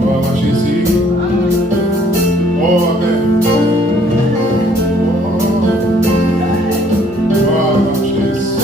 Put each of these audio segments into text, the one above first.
Gloire à Jésus. Oh, Amen. Gloire à Jésus.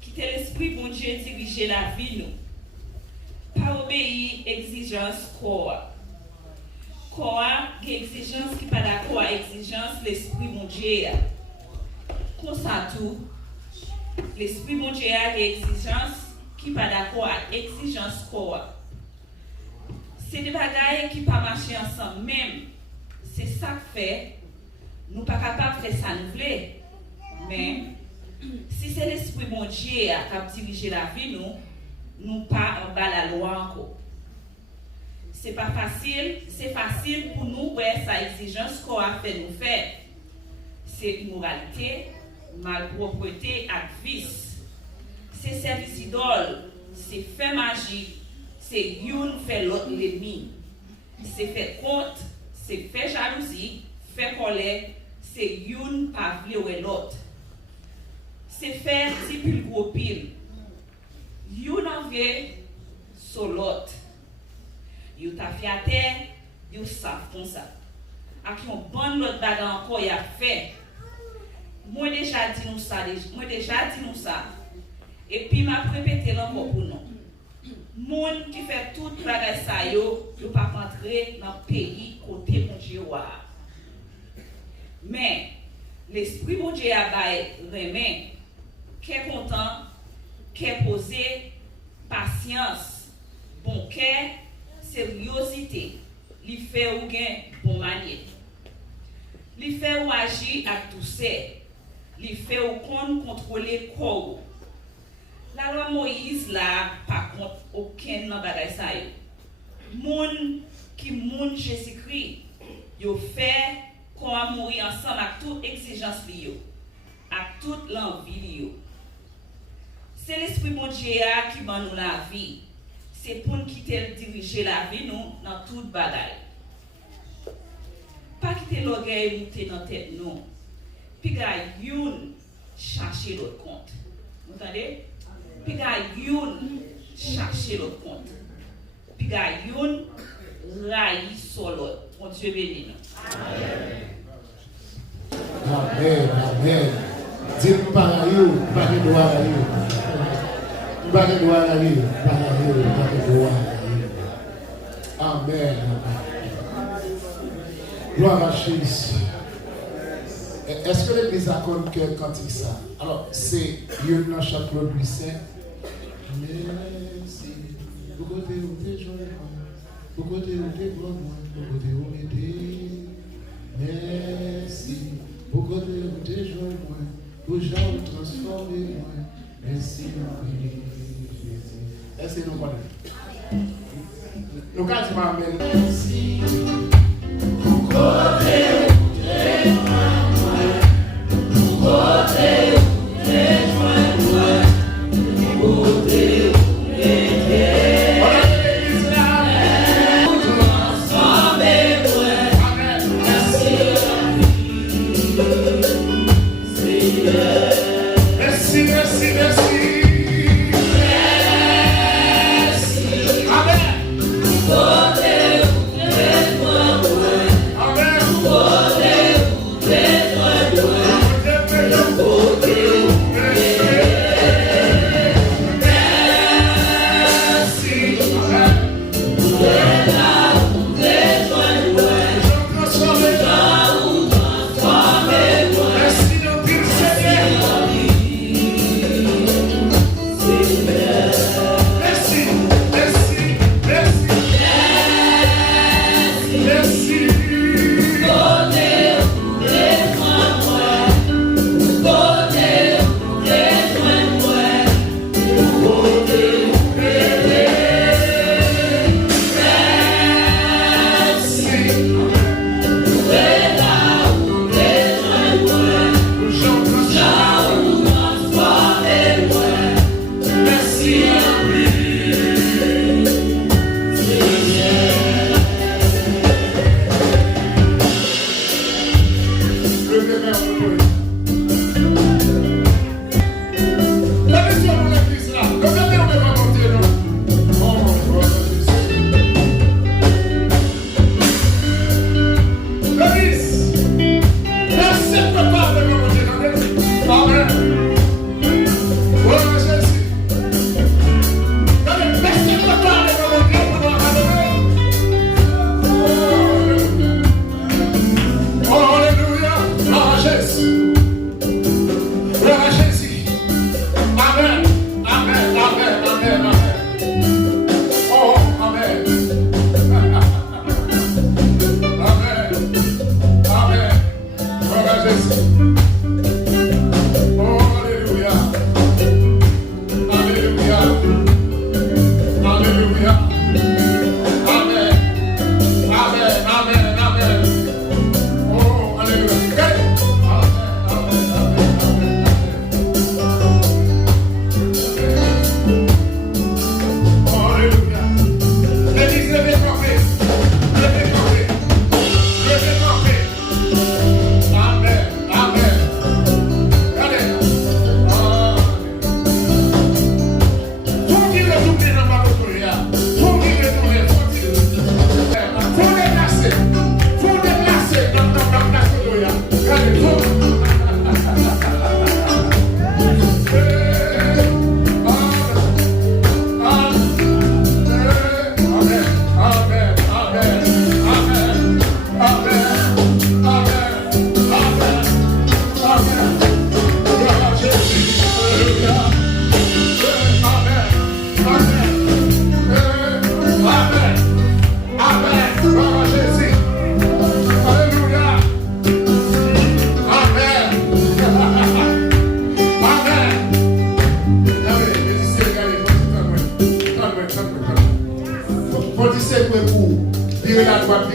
Quitter l'esprit, bon Dieu, diriger la vie, nous. Pas obéir, exigence, quoi. Quoi, exigence qui pas d'accord, exigence, l'esprit, bon Dieu. Comme ça, tout. L'esprit, bon Dieu, exigence qui pas d'accord, exigence, quoi. C'est des bagailles qui pas marcher ensemble, même. C'est ça que fait. Nous pas capables de faire ça, nous voulons. Mais, si c'est l'esprit bon Dieu qui a dirigé la vie, nous pas en bas la loi encore. C'est pas facile, c'est facile pour nous, ouais, sa exigence qu'on a fait nous faire. C'est immoralité, malpropreté et vice. C'est service idole, c'est fait magie, c'est une fait l'autre l'ennemi. C'est fait compte, c'est fait jalousie, fait colère, c'est une pas vouloir l'autre. C'est faire si plus gros pile. Yon envie sur l'autre. Yon t'a fiaté, yon savent comme ça. A qui on bonne l'autre bagarre encore y a fait. Moi déjà dit nous ça. Et puis m'a répété encore pour nous. Moun qui fait toute bagarre ça yo pas rentrer dans le pays côté mon Dieu. Mais l'esprit mon Dieu a bail remet qui est content, qui est posé, patience, bon cœur, sérieuxité, lui fait ou gain bon manière. Lui fait ou agir avec douceur, li fait ou contrôler corps. La loi Moïse là par contre aucun nan bagay sa yo. Moun qui moun Jésus-Christ yo fait qu'on mourir ensemble avec toute exigence li yo, avec toute l'envie li yo. C'est l'esprit mon Dieu qui ban nous la vie. C'est pour nous quitter diriger la vie nous dans toute bagaille. Pas quitter l'orgueil monter dans tête nous. Puis gars youn chercher l'autre compte. Vous entendez? Puis gars youn chercher l'autre compte. Puis gars youn railler sur l'autre. Mon Dieu béni nous. Amen, amen. Dis-nous par you, pas de droit à you. Pas de droit à you, pas de droit à you. Amen. Gloire à Jésus. Est-ce que l'Église accorde que quand il ça? Alors, c'est une dans chaque produit, c'est merci. Pour côté où t'es joyeux, pour côté où t'es bon, pour côté où t'es. Merci. Pour côté où t'es joyeux, pour gens transformer. Merci, Jésus. Est-ce que nous connaissons? Nous, quand tu m'amènes, merci. Pour côté où t'es joyeux, pour côté où t'es joyeux, pour côté où t'es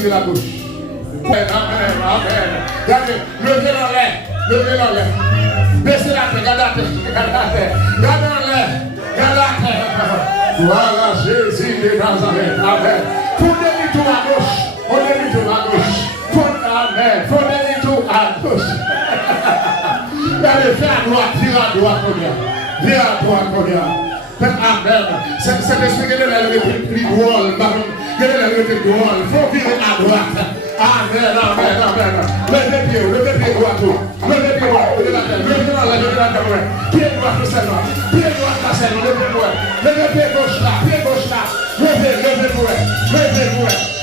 plier la bouche. Amen, amen. Regardez, levez dans l'air, levez dans l'air. Baissez la tête, regardez la tête, regardez la tête. Regardez dans l'air, regardez la tête. Voilà, Jésus de Nazareth, amen. Pour demi-tour à gauche, pour demi-tour à gauche. Amen, pour demi-tour à gauche. Regardez, fais à droite, tire à droite, viens à droite, amen. C'est l'esprit que l'on a le droit, il faut virer à droite. Amen, amen, amen. Levez pied droit, levez pied droit, levez la tête, levez la tête, pied droit seulement, pied droit là seulement, levez pied gauche là, levez.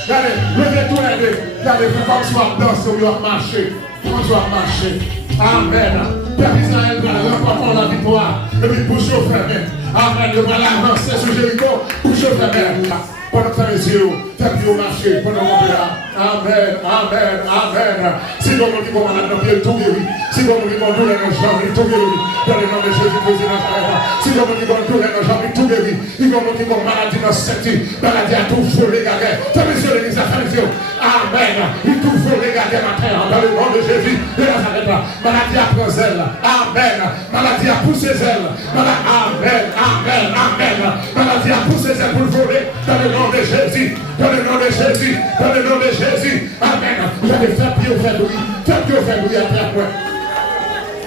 Regardez, levez tous les deux. Regardez, comme tu vas danser ou tu vas marcher, comme tu vas marcher. Amen. Père Israël va remporter la victoire. Et puis bouche fermée. Amen. Le voilà avancer sur Jéricho, bouche fermée. Pendant que les yeux, faites plus au marché, pendant qu'on est là. Amen, amen, amen. Si vous voulez qu'on malade dans le pied, tout guéri. Si vous voulez qu'on douleur dans le jambe, tout guéri. Dans le nom de Jésus, président Nazareth. Si vous voulez qu'on douleur dans le jambe, tout guéri. Si vous voulez qu'on maladie dans le septique, maladie à tout feu, les gars. Faites les yeux, l'église, faites les yeux. Amen. Il tout feu, les gars, matin, dans le nom de Jésus de Nazareth. Maladie à prendre zèle. Amen. Maladie à pousser zèle. Amen, amen, amen. Maladie à pousser zèle pour le voler. Dans le nom de Jésus, dans le nom de Jésus, dans le nom de Jésus, amen. Vous allez faire pied au fait bruit, faites pied au fait bruit après moi.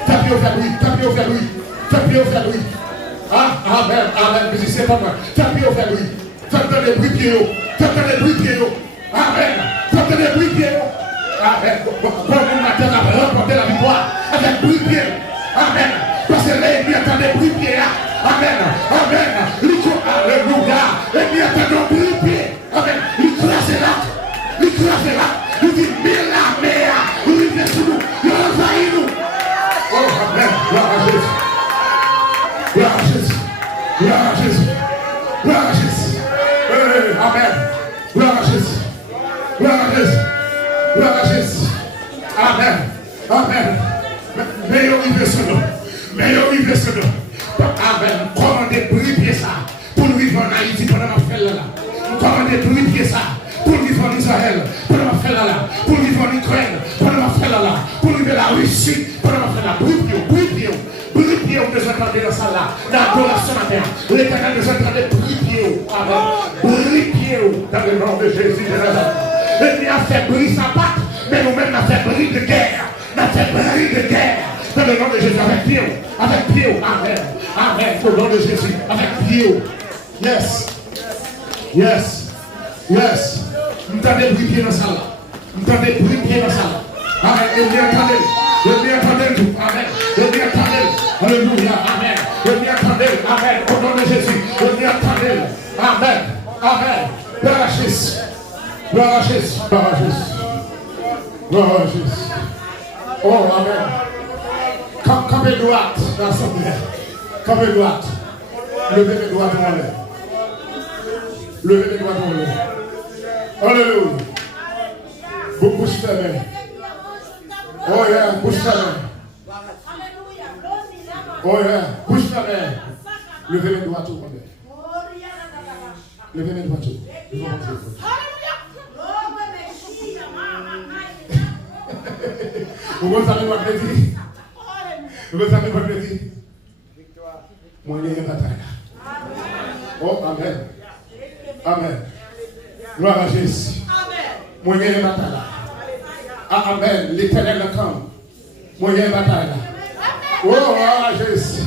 Faites pied au fait bruit, faites pied au fait bruit, faites pied au fait bruit. Ah, amen, amen, musicien pas moi. Faites pied au fait bruit, faites dans les bruits pieds, faites dans les bruits pieds, amen. Faites dans les bruits pieds, amen. Bon, vous matin à remporter la victoire avec bruit pieds, amen. Parce que l'ennemi attend des bruits pieds, amen, amen. Alléluia. Et bien attendons bruit pieds, amen. Il crase là, il dit mille armées, il vient sur nous, il envahit nous. Oh, amen, gloire à Jésus. Gloire à Jésus. Gloire à Jésus. Gloire à Jésus. Amen. Gloire à Jésus. Gloire à Jésus. Gloire à Jésus. Amen. Amen. Meilleur arrivé sur nous. Meilleur arrivé sur nous. Amen. Commandez prier ça. Pour nous vivre en Haïti pendant ma fête là. Commandez prier ça. Pour nous vivre en Israël pendant ma fête là. Pour nous vivre en Ukraine pendant ma fête là. Pour nous vivre en Russie pendant ma fête là. Priez. Nous sommes dans ça là. L'adoration matin. L'Éternel nous entend de prier. Amen. Priez dans le nom de Jésus de Nazareth. Et il a fait briller sa patte, mais nous-mêmes on a fait briller de guerre. On a fait briller de guerre. Dans le nom de Jésus, avec pied, amen, amen, au nom de Jésus, avec pied, yes, nous t'avons des pieds dans ça là, nous t'avons des pieds dans ça là, amen, et bien attendez, tout, amen, et bien attendez, alléluia, amen, et bien attendez, amen, au nom de Jésus, et bien attendez, amen, gloire à Jésus, gloire à Jésus, oh, amen. Campez droite dans l'assemblée. Campez droite. Levez les doigts en l'air. Levez les doigts en l'air. Alléluia. Bouche fermée. Oh yeah, bouche fermée. Oh yeah, bouche fermée. Levez les doigts tout en l'air. Levez les doigts tout. Vous savez quoi je dis? Vous savez quoi je dis? Moi, il y a une bataille. Oh, amen. Amen. Gloire à Jésus. Moi, il y a une bataille. Ah, amen. L'Éternel le camp. Moi, il y a une bataille. Oh, gloire à Jésus.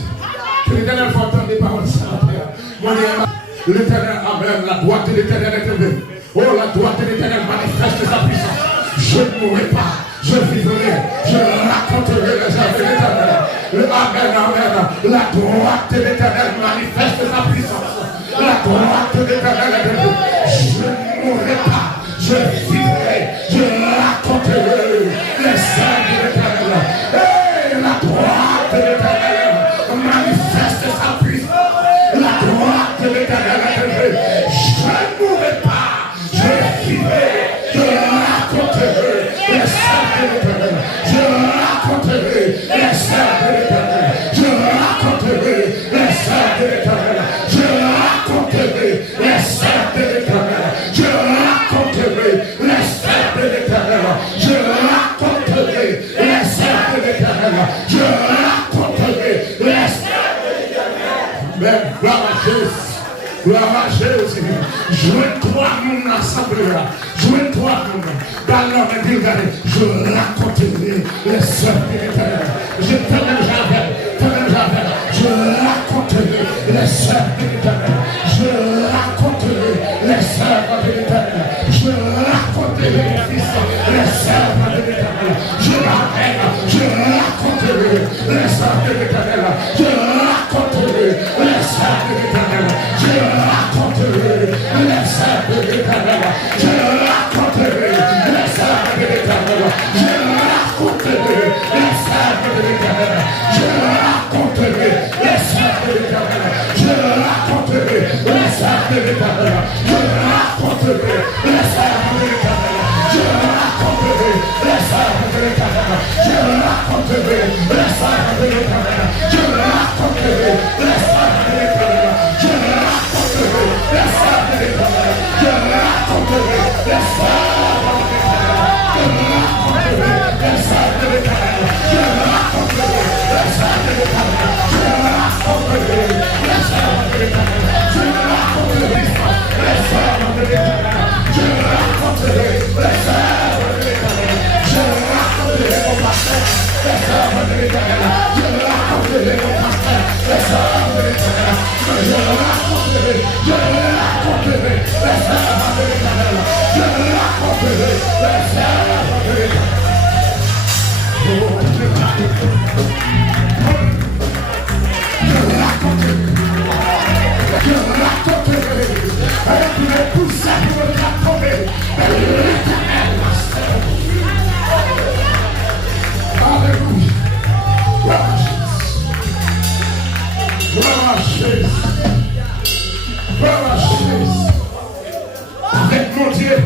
Que l'Éternel faut entendre les paroles de sa terre. Moi, il y a une bataille. L'Éternel, amen. La droite de l'Éternel est élevée. Oh, la droite de l'Éternel manifeste sa puissance. Je ne mourrai pas. Je vivrai, je raconterai les œuvres de l'Éternel. Amen, amen. La droite de l'Éternel manifeste sa puissance. La droite de l'Éternel est élevée. Je ne mourrai pas, je vivrai, je raconterai les œuvres de l'Éternel. Hey, la droite de l'Éternel manifeste sa puissance. La droite de l'Éternel est élevée. Je ne mourrai pas, je vivrai, je raconterai. Je raconterai les œuvres de l'Éternel. Je raconterai les œuvres de l'Éternel. Je raconterai les œuvres de l'Éternel. Amen. Gloire à Jésus. Gloire à Jésus. Joins-toi, mon assemblée. Joins-toi, mon. Dans l'homme, dit, regardez, je raconterai les sœurs de l'Éternel. Je t'amène jamais. Je raconterai les sœurs de l'Éternel. Je raconterai les sœurs de l'Éternel. Je raconterai les fils, les sœurs de l'Éternel. Je raconterai les sœurs de l'Éternel. Je raconterai les sœurs de l'Éternel. Je raconterai les sœurs de l'Éternel. Je raconterai les sœurs de l'Éternel. Je raconterai les sœurs de l'Éternel. Je raconterai les sœurs de l'Éternel. Je raconterai les sœurs de l'Éternel. Je raconterai les sœurs de l'Éternel. Je raconterai les sœurs de l'Éternel. Je raconterai les sœurs de l'Éternel. Je raconterai les sœurs de l'Éternel. Je raconterai les sœurs de l'Éternel. Je raconterai les sœurs de l'Éternel. Je raconterai les sœurs de l'Éternel. Je raconterai les sœurs de l'Éternel. Je raconterai les sœurs de l'Éternel. Je raconterai les sœurs de l'Éternel. Je raconterai les sœurs de l'Éternel. Je raconterai mon pasteur les sœurs de l'Éternel. Je raconterai mon pasteur les sœurs de l'Éternel. Je raconterai les sœurs de l'Éternel. Je raconterai les sœurs de l'Éternel. Je raconterai avec les poussins qui me l'a tombé, l'Éternel m'a servi. Alléluia. Gloire à Jésus. Gloire à Jésus. Avec mon Dieu,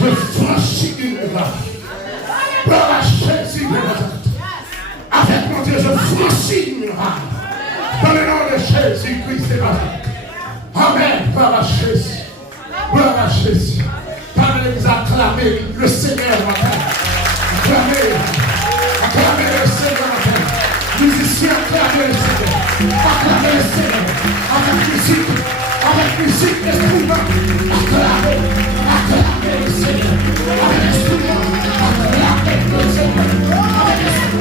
je franchis une muraille. Gloire à Jésus de Nazareth. Avec mon Dieu, je franchis une muraille. Dans le nom de Jésus-Christ de Nazareth. Amen. Gloire à Jésus. Gloire à Jésus. Parlez-nous acclamer le Seigneur matin. Acclamer le Seigneur matin. Musiciens, acclamez le Seigneur. Acclamez le Seigneur. Avec musique, instrument. Acclamez le Seigneur. Avec instrument. Acclamez le Seigneur. Avec instrument.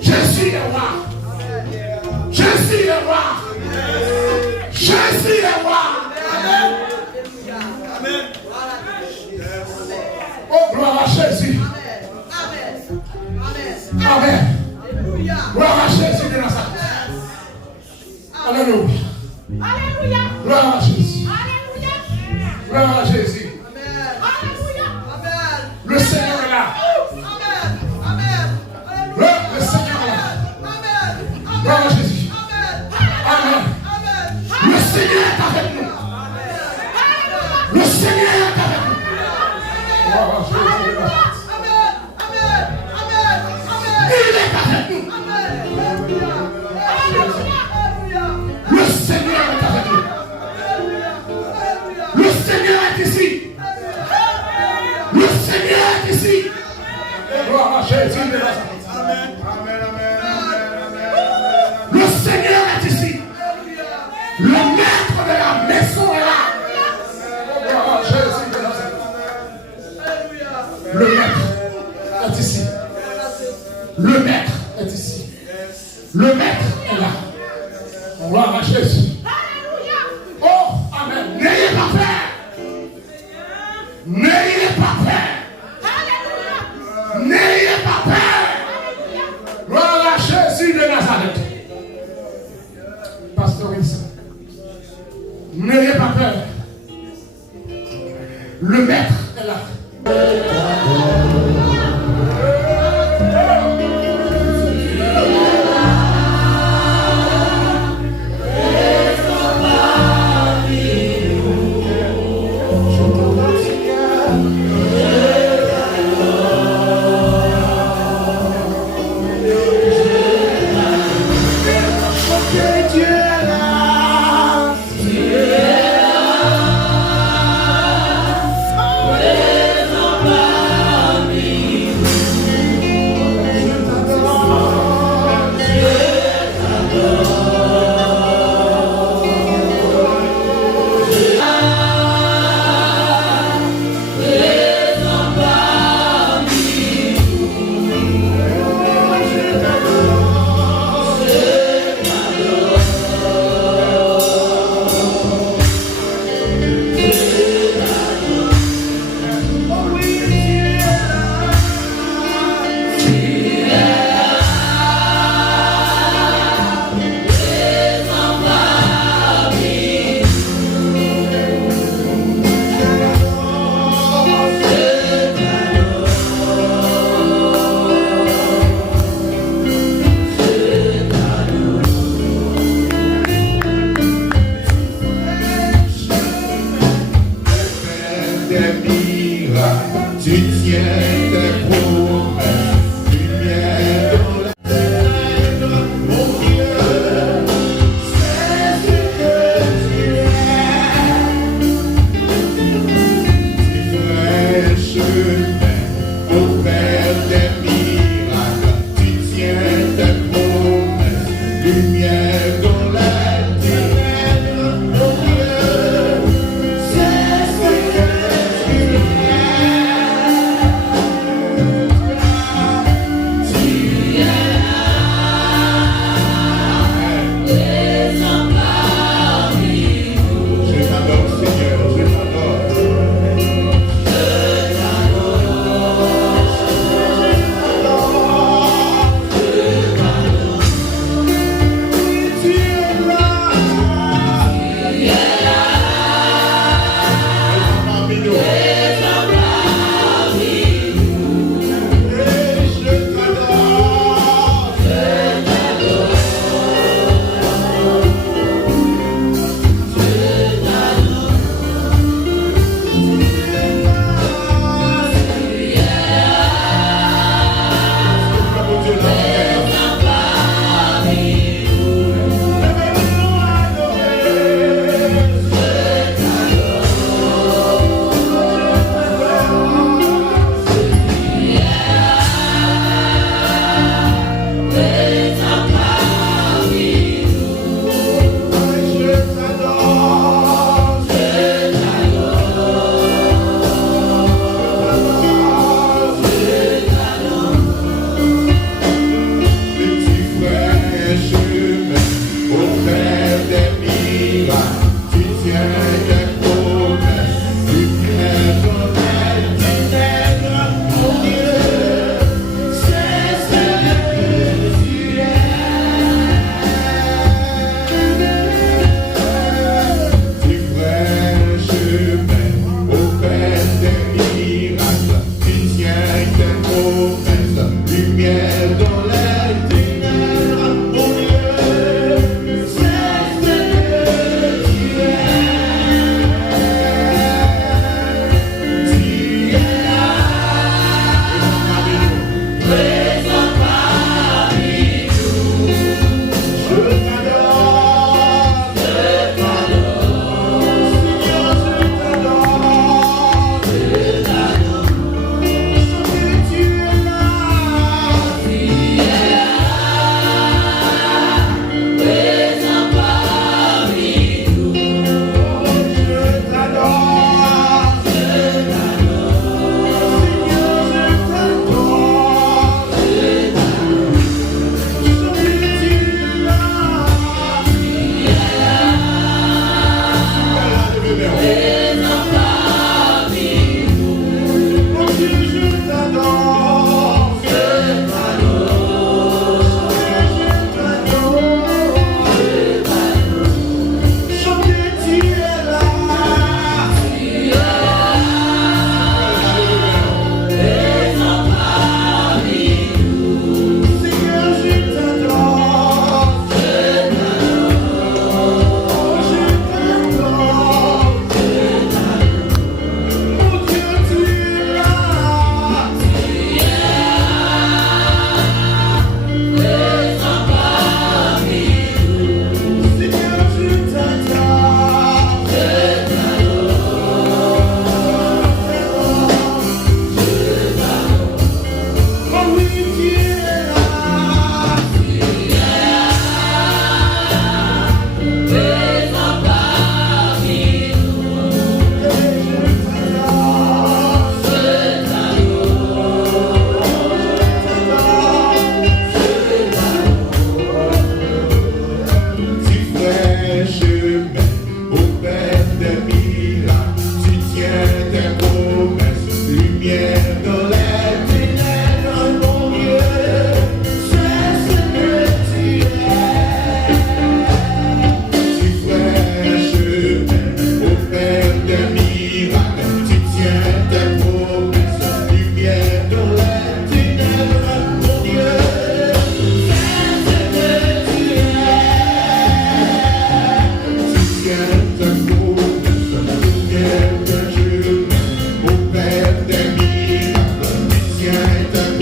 Jésus est roi. Jésus est roi. Jésus est roi. Amen. Oh, gloire à Jésus. Amen. Gloire à Jésus de Nazareth. Alléluia. Alléluia. Gloire à Jésus. Alléluia. Gloire à Jésus. Alléluia. Le Seigneur est là. Le Seigneur est là. Gloire à Jésus. Amen. Le Seigneur est avec nous. Le Seigneur est avec nous. Gloire à Jésus. Il est avec nous. Le Seigneur est avec nous. Le Seigneur est ici. Le Seigneur est ici. Gloire à Jésus de Nazareth. Le Seigneur est ici. Le maître de la maison est là. Gloire à Jésus de Nazareth. Le maître est ici. Le maître est ici. Le maître est là. Gloire à Jésus. Oh, amen. N'ayez pas peur. N'ayez pas peur. N'ayez pas peur. Gloire à Jésus de Nazareth. Pasteur Wilson. N'ayez pas peur. Le maître est là. Yeah. Pour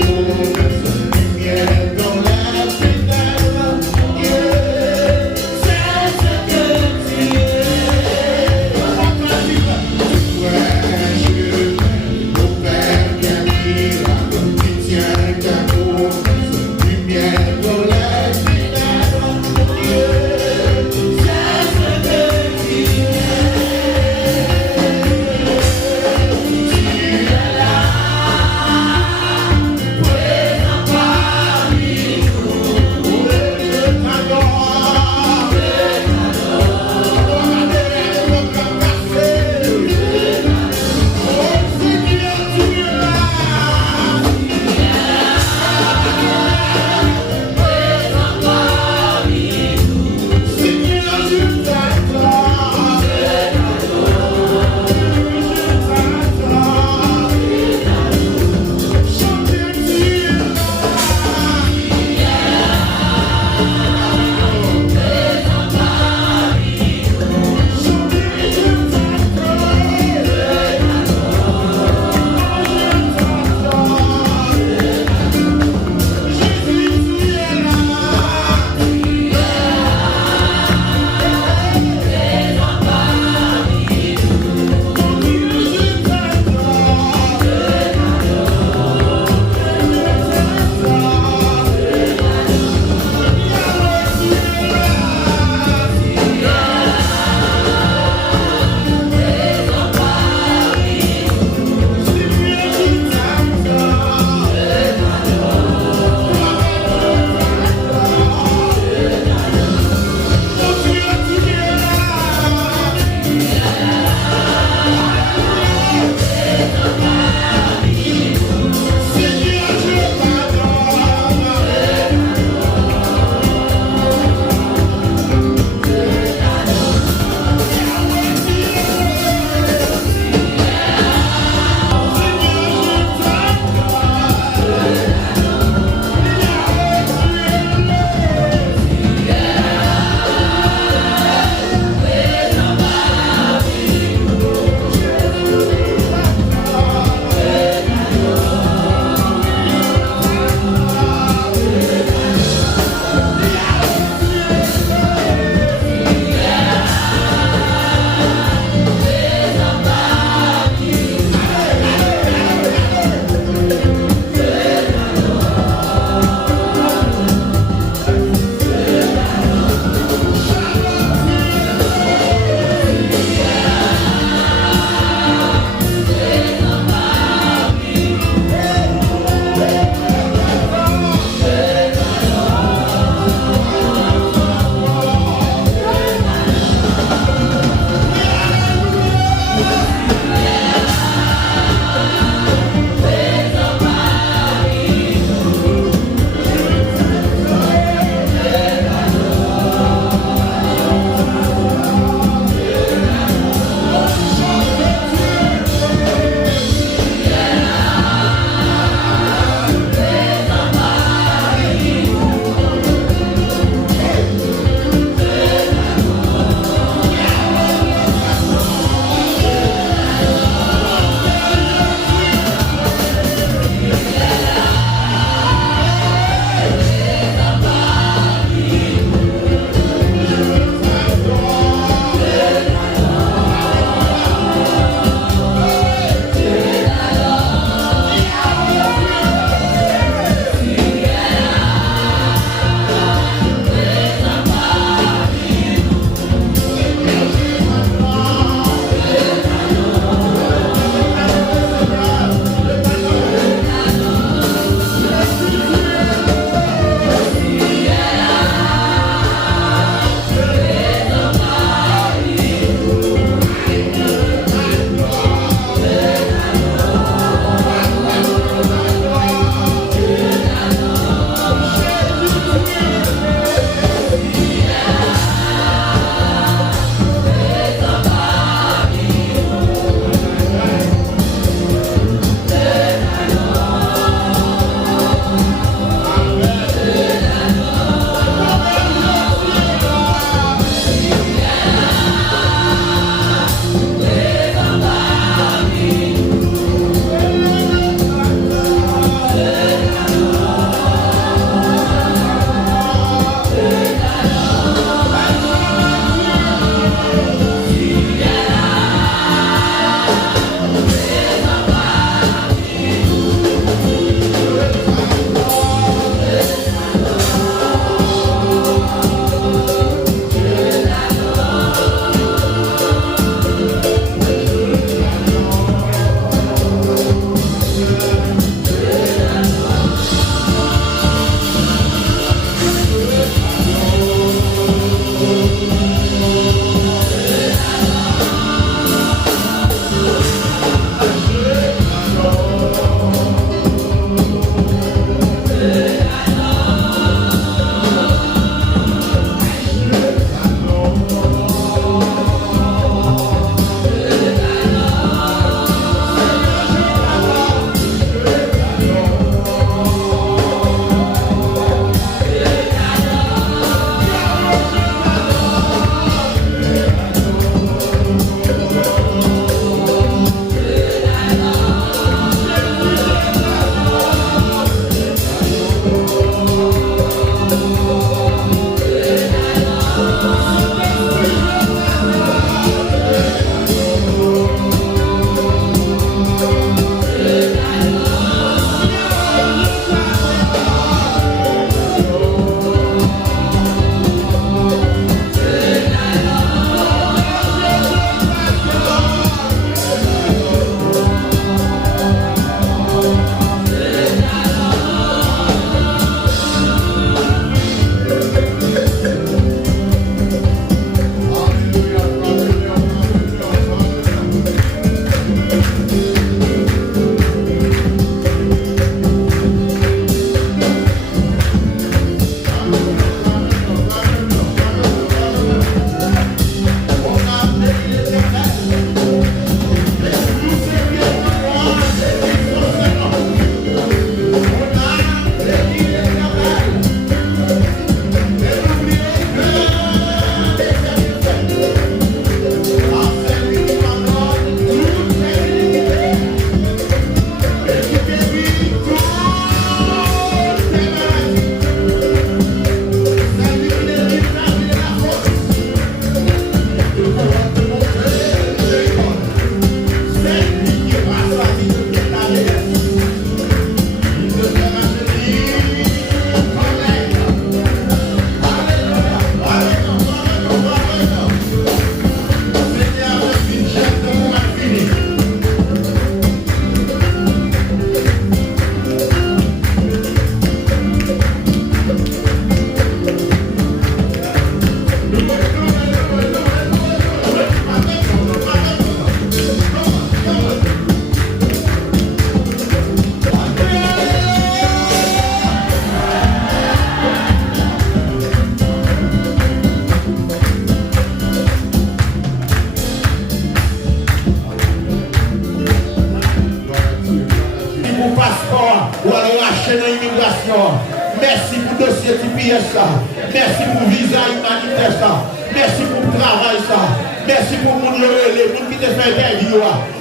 ou aller lâcher dans l'immigration. Merci pour le dossier TPS ça. Merci pour visa humanitaire ça. Merci pour le travail ça. Merci pour mon relais, pour qui te fait interview,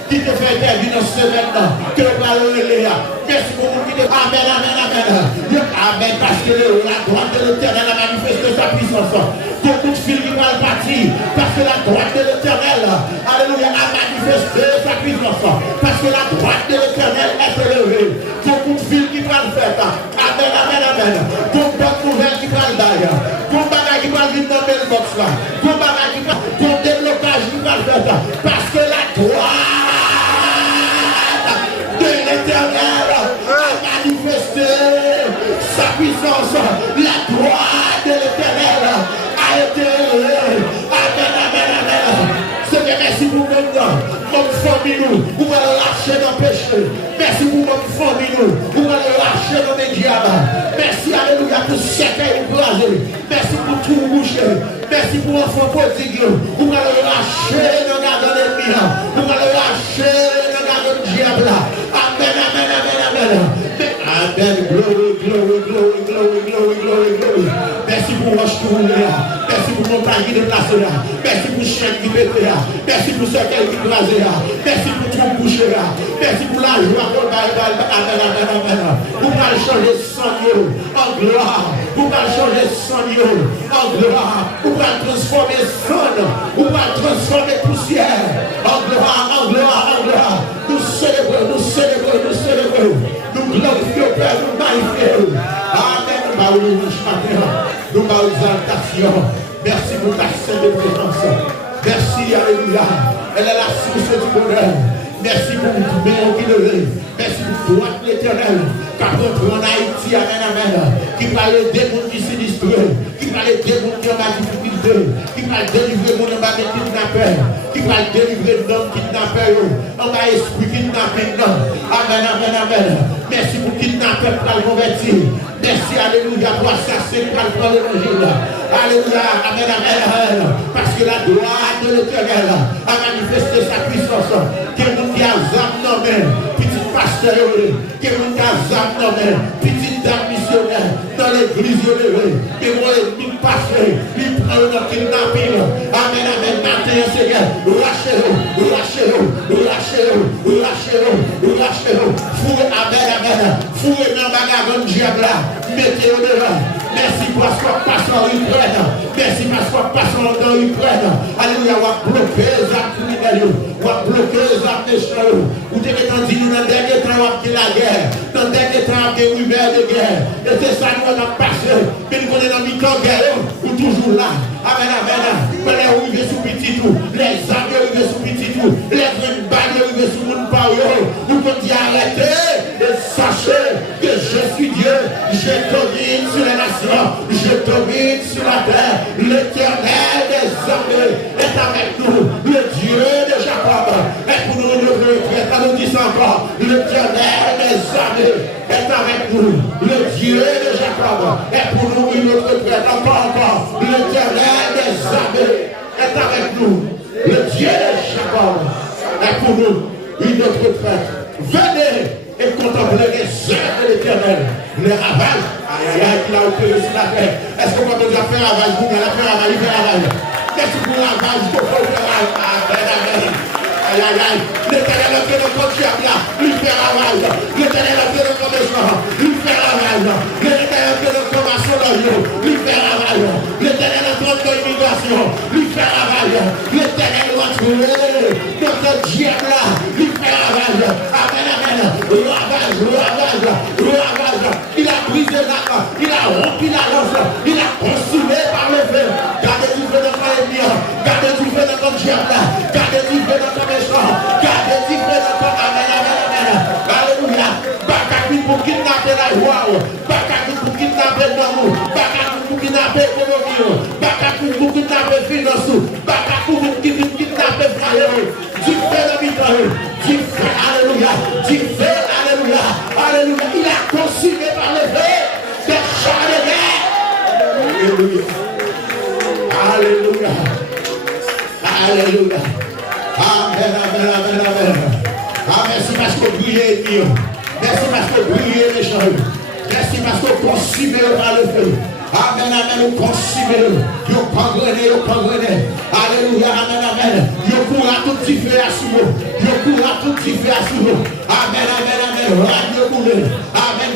qui te fait interview dans ce semaine, que le bal relais. Merci pour mon qui te amen, amen, amen. Amen, parce que la droite de l'Éternel a manifesté sa puissance. Beaucoup de filles qui vont le partir, parce que la droite de l'Éternel, alléluia, a manifesté sa puissance. Parce que la droite de l'Éternel est élevée. Beaucoup de filles qui vont le faire. Amen, amen, amen. Beaucoup de nouvelles qui vont le dire. Beaucoup de bagages qui vont venir dans le mailbox là. Beaucoup de bagages qui vont déblocage qui va le faire. Parce que la droite de l'Éternel a manifesté sa puissance. La droite de l'Éternel a été élevée. Amen, amen, amen. Seigneur, merci pour notre famille, nous. Vous allez lâcher nos péchés. Merci pour notre famille, nous. Vous allez lâcher nos diamants. Merci, alléluia, pour chacun écrasé. Merci pour tout boucher. Merci pour l'enfant prodigue. Vous allez lâcher nos gars de l'ennemi. Vous allez lâcher nos gars de diable. Amen, amen, amen, amen. Amen. Glory, glory, glory, glory, glory, glory, glory. Merci pour roche qui roule là. Merci pour montagne de place là. Merci pour chaîne qui pète là. Merci pour cercle qui crase là. Merci pour tout boucher là. Merci pour la joie. Amen, amen, amen. Vous allez changer son en gloire. Vous allez changer son en gloire. Vous allez transformer son. Vous allez transformer poussière en gloire, en gloire, en gloire. Nous célébrons, nous célébrons, nous célébrons. Nous glorifions, Père, nous magnifions. Amen. Nous avons exaltation. Merci pour ta sainte présence. Merci, alléluia. Elle est la source du bonheur. Merci pour tout bien qui le lève. Merci pour droite l'Éternel. Car contre en Haïti, amen, amen. Qui va aider des gens qui se distraient. Qui va aider des gens qui ont la difficulté. Qui va délivrer mon homme avec kidnappeur. Qui va délivrer l'homme kidnappeur. On va esprit kidnappé. Amen, amen, amen. Merci pour kidnappeur pour le convertir. Merci, alléluia, pour assassiner pour le prendre l'évangile. Alléluia, amen, amen, amen. Parce que la droite de l'Éternel a manifesté sa puissance. Quel monde qui a zam nommé, petit pasteur, quel monde qui a zam nommé, petite dame missionnaire, dans l'église élevée, et moi, il passe, il prend le kidnapping. Amen, amen, matin, Seigneur, lâchez-le, lâchez-le, lâchez-le, lâchez-le, lâchez-le, fouille, amen, amen, fouille dans la bagarre de diable là, mettez-le devant. Merci parce qu'on passe en Ukraine. Merci parce qu'on passe en Ukraine. Alléluia, on va bloquer les actes criminels. On va bloquer les actes méchants. Vous devez entendre dans le dernier temps, on va faire la guerre. Dans le dernier temps, on va faire une rumeur de guerre. Et c'est ça nous avons passé. Mais nous connaissons dans le mi-temps guerre. Ou toujours là. Amen, amen. Quand les arrivés sous petit tout. Les armes arrivés sous petit tout. Les grandes balles arrivées sous mon parole. Nous pouvons dire arrêtez. Et sachez que je suis Dieu. Je domine sur les nations. Je domine sur la terre. L'Éternel des armées est avec nous. Le Dieu de Jacob est pour nous le retraite. On nous dit ça encore. L'Éternel des armées est avec nous. Le Dieu de Jacob est pour nous une retraite. Encore. L'Éternel des armées est avec nous. Le Dieu de Jacob est pour nous une retraite. Venez et contempler les œuvres de l'Éternel. Les ravages, aïe aïe, qu'il a opéré sur la terre. Est-ce que quand on dit faire ravage, vous allez faire ravage, il fait ravage. Qu'est-ce que vous ravage, vous faites ravage? Amen, amen. Aïe aïe aïe. L'Éternel a fait notre diable là, il fait ravage. L'Éternel a fait notre méchant, il fait ravage. L'Éternel a fait notre maçonnerie, il fait ravage. L'Éternel a fait notre immigration, il fait ravage. L'Éternel va trouver notre diable là, il fait ravage. Amen, amen. Ravage, ravage, ravage. Il a brisé l'arc, il a rompu la lance, il a consumé par le feu. Gardez du feu dans notre ennemi, gardez du feu dans notre diable, gardez du feu dans notre méchant, gardez du feu dans notre amen, amen, amen. Alléluia. Bakaki pour kidnapper la joie, Bakaki pour kidnapper l'amour, Bakaki pour kidnapper l'économie, Bakaki pour kidnapper finance, Bakaki pour kidnapper frère. Du feu dans le du feu, alléluia, du feu, alléluia, alléluia. Il a consumé par le feu des chars de guerre. Alléluia. Alléluia. Alléluia. Amen, amen, amen, amen. Ah, merci parce que vous brillez, Dieu. Merci parce que vous brillez, les gens. Merci parce qu'on consume par le feu. Amen, amen, on consume. Yo congrené. Alléluia, amen, amen. Yo courra tout petit feu à sous nous. Amen, amen. Radio coulé. Amen,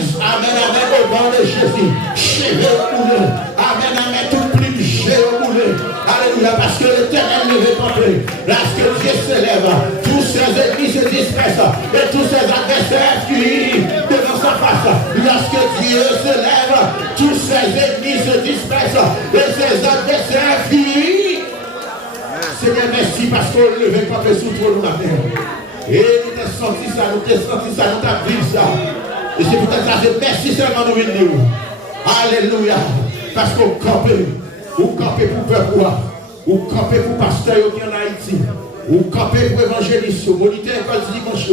au nom de Jésus. Cheveux coulé. Amen, tout plus de cheveux coulé. Alléluia, parce que l'Éternel le veut porter. Lorsque Dieu se lève, tous ses ennemis se dispersent et tous ses adversaires fuient devant sa face. Lorsque Dieu se lève, tous ses ennemis se dispersent et ses adversaires fuient. Seigneur, merci parce qu'on ne veut pas sous trop nous la terre. Et nous t'avons senti ça, nous t'avons vu ça. Et c'est peut-être ça, c'est merci seulement nous venir. Alléluia. Parce qu'on campait. Ou camper pour peuple, ou camper pour pasteur qui en Haïti, ou camper pour évangéliste, moniteur école dimanche,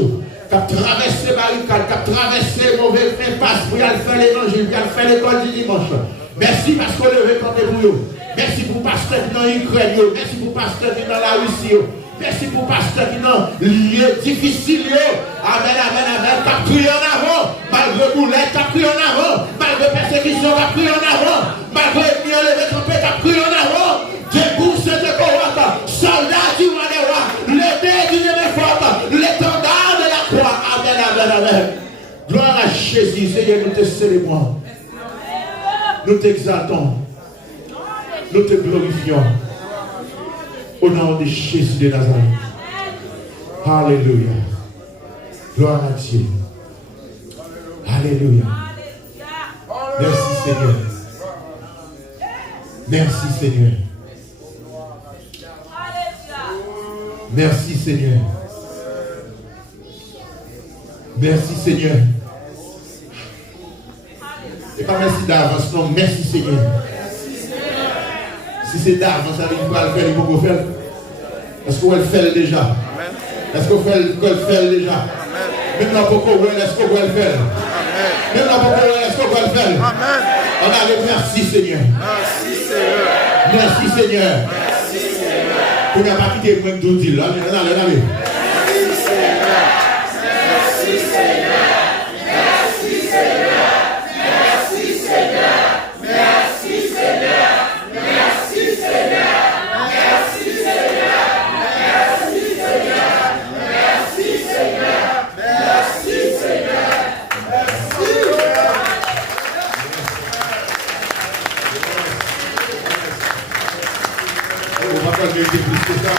qui a traversé barricade, qui a traversé mauvais impasse pour aller faire l'évangile, pour aller faire l'école du dimanche. Merci parce qu'on le veut camper pour nous. Merci pour pasteur qui est dans l'Ukraine, merci pour pasteur qui est dans la Russie, merci pour pasteur qui est dans lieu difficile. Amen, qui a pris en avant, malgré boulette, qui a pris en avant, malgré persécution, qui a pris en avant. Malgré le levé trompé, t'as pris en avant. Debout, c'est de combattre. Soldat du roi des rois. L'épée du forte. L'étendard de la croix. Amen. Gloire à Jésus. Seigneur, nous te célébrons. Nous t'exaltons. Nous te glorifions. Au nom de Jésus de Nazareth. Alléluia. Gloire à Dieu. Alléluia. Merci Seigneur. Merci Seigneur. Merci Seigneur. Merci Seigneur. Et pas merci d'avance, non, merci Seigneur. Si c'est d'avance, ça veut dire qu'on va le faire, il faut qu'on le fasse. Est-ce qu'on va le faire déjà? Est-ce qu'on va le faire déjà? Maintenant, pourquoi est-ce qu'on va le faire? Maintenant, pourquoi est-ce qu'on va le faire? On a le merci Seigneur. Merci Seigneur. Pour ne pas quitter le même d'où là. Allez. Merci Seigneur. Merci Seigneur. Merci Seigneur. Merci Seigneur. Merci Seigneur. Merci Seigneur. Merci Seigneur. Merci Seigneur. Merci Seigneur. Merci Seigneur. On va pas dire plus que ça.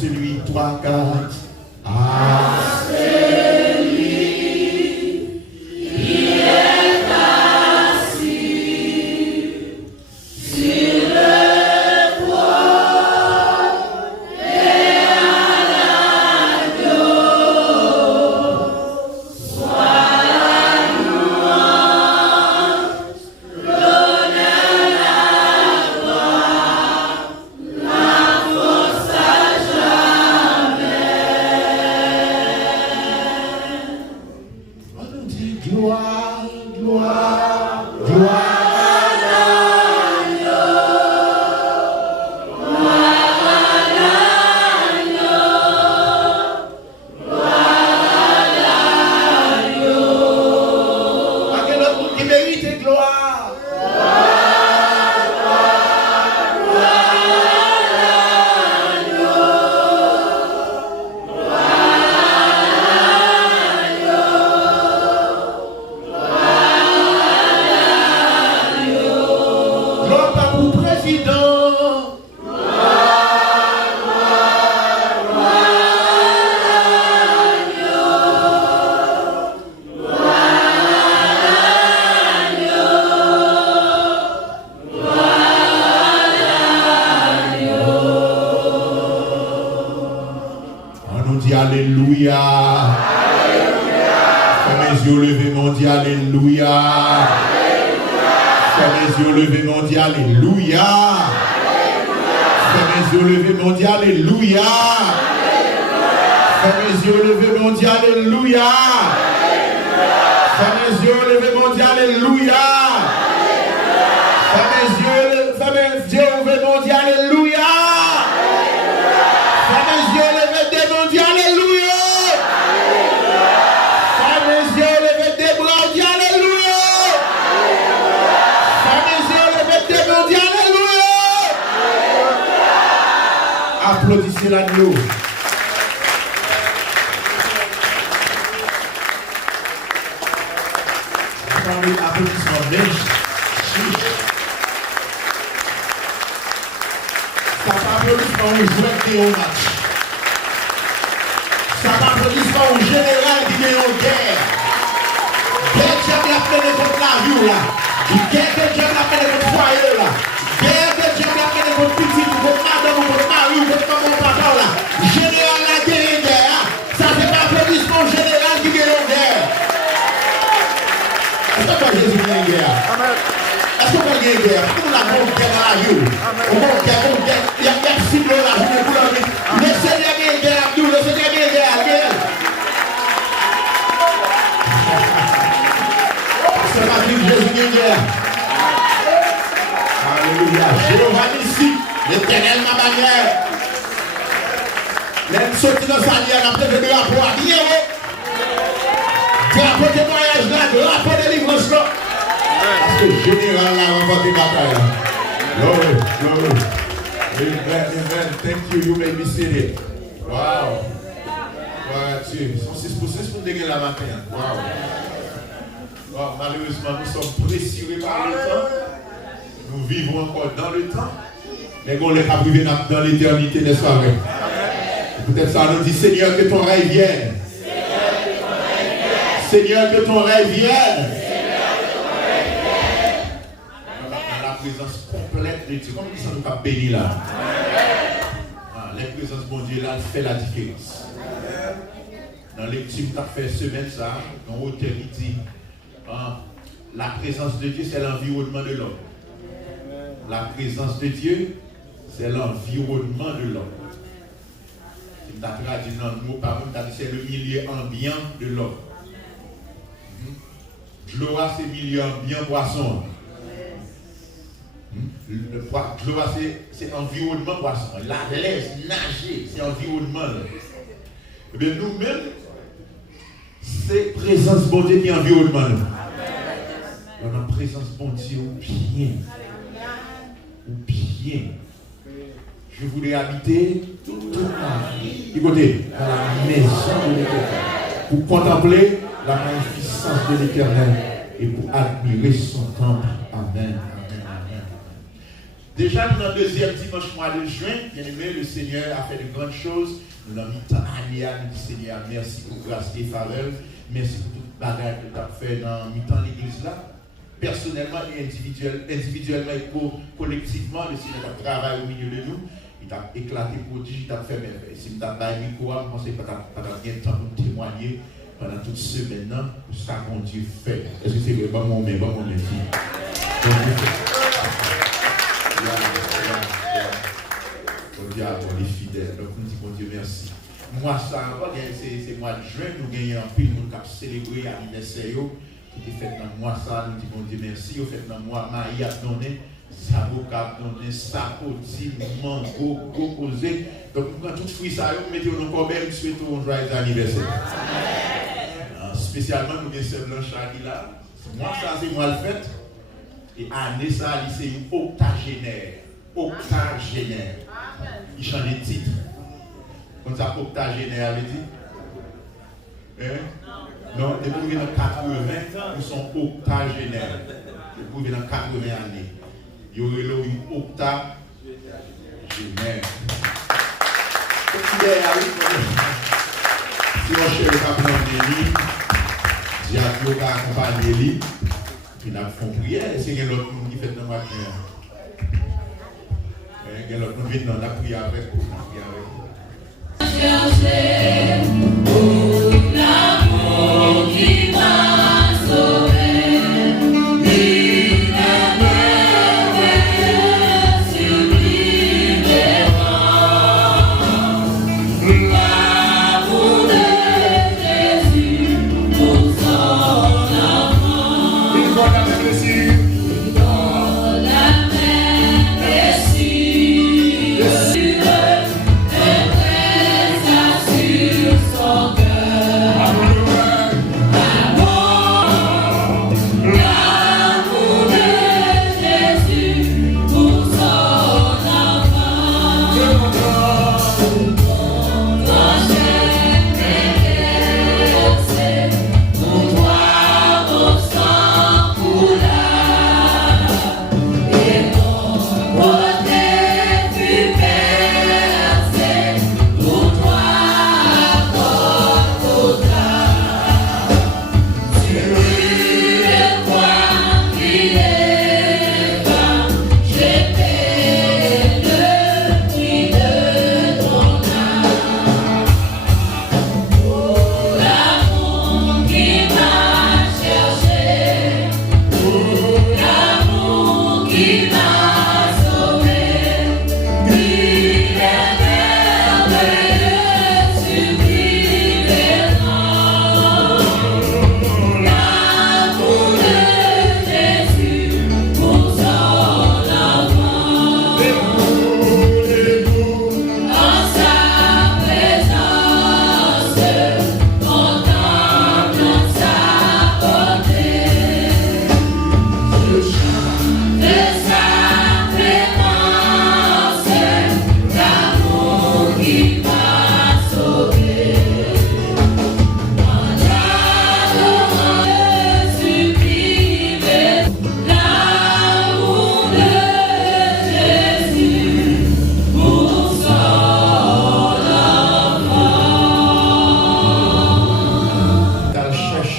Celui, 3, 4. À celui qui est assis sur le trône et à l'agneau, soit la louange, l'honneur, la gloire, la force à jamais. Alléluia. Fermez les yeux, levez mon Dieu, Alléluia. Fermez les yeux, levez mon Dieu, Alléluia. Fermez les yeux, levez mon Dieu, Alléluia. Fermez les yeux, levez mon Dieu, Alléluia. Fermez les yeux, levez mon Dieu, Alléluia. Fermez les yeux, levez mon Dieu, Alléluia. Fermez les yeux, levez mon Dieu, Alléluia. Fermez les yeux, levez mon Dieu, Alléluia. Fermez les yeux, levez mon Dieu, Alléluia. Applaudissez l'agneau. Applaudissement, ça pas applaudissement au joueur qui est au match. Ça pas applaudissement au général qui est en guerre. Guerre que j'aime la peine contre la vie là. Guerre que j'aime la peine contre le foyer là. Guerre que j'aime la peine contre petit, contre madame, contre mari, contre maman, papa là. Général la guerre. Ça c'est pas applaudissement au général qui est en guerre. Est-ce que Jésus est en guerre? Est-ce qu'on a une guerre? Est-ce qu'on a une guerre dans la vie? On a une guerre. Il y a un cible là, je vais vous le dire. Le Seigneur a une guerre, le Seigneur a une guerre. C'est ma vie, Jésus a une guerre. Alléluia. Jéhovah ici, l'Éternel ma bannière. Même sorti dans sa lière, après de drapeau à bien. Drapeau de voyage là, drapeau de délivrance là. Parce que le général a remporté la bataille. Glory, glory. Amen. Thank you. You may be seated. Wow. Voilà, Dieu. Ils sont 6 pour 6 pour dégainer la matin. Wow. Wow. Malheureusement, nous sommes pressurés par le temps. Nous vivons encore dans le temps. Mais on n'est pas privé dans l'éternité, n'est-ce pas vrai? Peut-être ça nous dit, Seigneur, que ton règne vienne. Seigneur, que ton règne vienne. Présence complète de Dieu. Comme ça nous a béni là. La présence de mon Dieu là fait la différence. Dans l'étude que tu as fait semaine, ça, dans l'auteur, il dit la présence de Dieu, c'est l'environnement de l'homme. La présence de Dieu, c'est l'environnement de l'homme. Il t'a traduit dans le mot par contre, c'est le milieu ambiant de l'homme. Gloire, c'est milieu ambiant poisson. Gloire, c'est environnement poisson. La laisse, nager, c'est environnement. Et bien nous-mêmes, c'est présence bon Dieu qui est environnement. On a présence bon Dieu bien. Ou bien. Je voulais habiter toute ma vie. Écoutez, dans la maison de l'Éternel. Pour contempler la magnificence de l'Éternel et pour admirer son temple. Amen. Déjà, dans le deuxième dimanche mois de juin, bien aimé, le Seigneur a fait de grandes choses. Nous avons mis tant d'années à nous dire, Seigneur, merci pour grâce et faveur. Merci pour toute bagarre que tu as fait dans mi-temps l'église là. Personnellement et individuellement et collectivement, le Seigneur a travaillé au milieu de nous. Il t'a éclaté prodige, il t'a fait merveille. Si tu as baillé le micro, je pense que tu as bien temps pour témoigner pendant toute semaine pour ça qu'on Dieu fait. Est-ce que c'est vrai? Bon moment, Bon Dieu, on est fidèle. Donc, nous disons, bon Dieu, merci. Moi, ça, c'est mois de juin, nous gagnons un prix, nous avons célébré l'anniversaire qui était fait dans le mois ça. Nous disons, bon Dieu, merci. Au fait, dans le mois, Marie a donné, Saboka a donné, Sapoti, Mango, Goposé. Donc, nous avons tout fruit ça, nous mettons dans le corbeille, nous souhaitons un joyeux anniversaire. Spécialement, nous avons ce blanche qui là. Moi, ça, c'est moi le fait. Et année ça, c'est une octagénaire. Octagénaire. Il change de titre. Comme ça, octagénaire veut dire? Non, depuis dans 80, nous sommes octagénaires. Depuis dans 80 années. Il y aurait là une octagénaire. Si on cherche à prendre des livres, Dieu a accompagné les livres. Puis nous avons prière, c'est qu'il y a l'autre monde qui fait dans ma prière. Il y a l'autre monde qui fait dans la prière avec vous.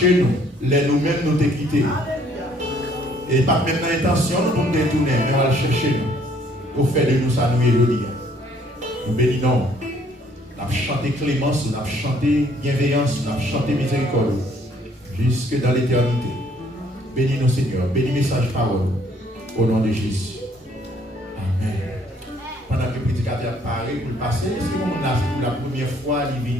chercher nous, les nous-mêmes nous t'ai quittés. Et pas même dans l'intention pour nous détourner, mais on va chercher nous. Pour faire de nous ça, nous évoluer. Nous bénissons. Nous avons chanté clémence, nous avons chanté bienveillance, nous avons chanté miséricorde. Jusque dans l'éternité. Bénis-nous, Seigneur. Bénis message parole. Au nom de Jésus. Amen. Pendant que le prédicateur parle, pour le passer, c'est pour la première fois, il vient.